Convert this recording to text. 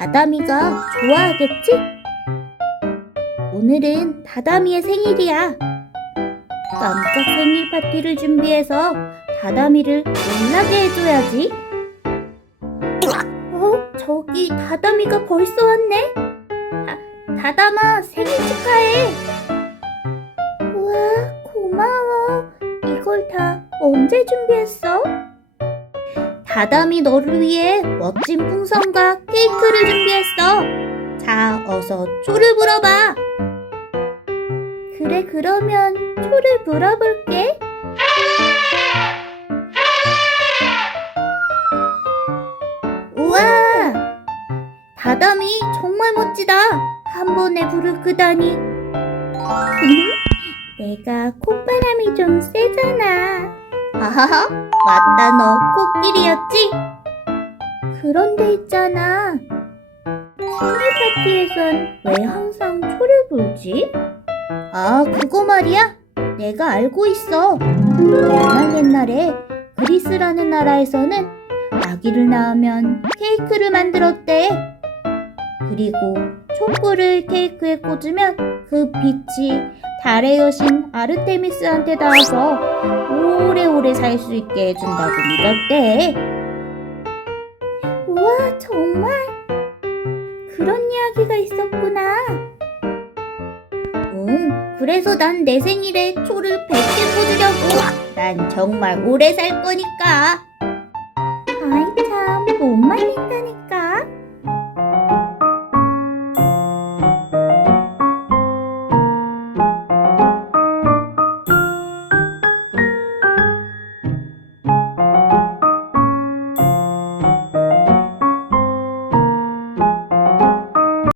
다다미가 좋아하겠지? 오늘은 다다미의 생일이야. 깜짝 생일 파티를 준비해서 다다미를 놀라게 해줘야지. 어? 저기 다다미가 벌써 왔네? 다, 다다마 생일 축하해! 우와, 고마워. 이걸 다 언제 준비했어? 다담이 너를 위해 멋진 풍선과 케이크를 준비했어. 자, 어서 초를 불어봐. 그래, 그러면 초를 불어볼게. 우와! 다담이 정말 멋지다. 한 번에 불을 끄다니. 내가 콧바람이 좀 세잖아. 하하하, 맞다 너 코끼리였지? 그런데 있잖아. 생일 파티에선 왜 항상 초를 불지? 아, 그거 말이야? 내가 알고 있어. 옛날 옛날에 그리스라는 나라에서는 아기를 낳으면 케이크를 만들었대. 그리고 촛불을 케이크에 꽂으면 그 빛이 달의 여신 아르테미스한테 닿아서 오래오래 살 수 있게 해준다고 믿었대. 우와, 정말? 그런 이야기가 있었구나. 응, 그래서 난 내 생일에 초를 100개 꽂으려고. 난 정말 오래 살 거니까.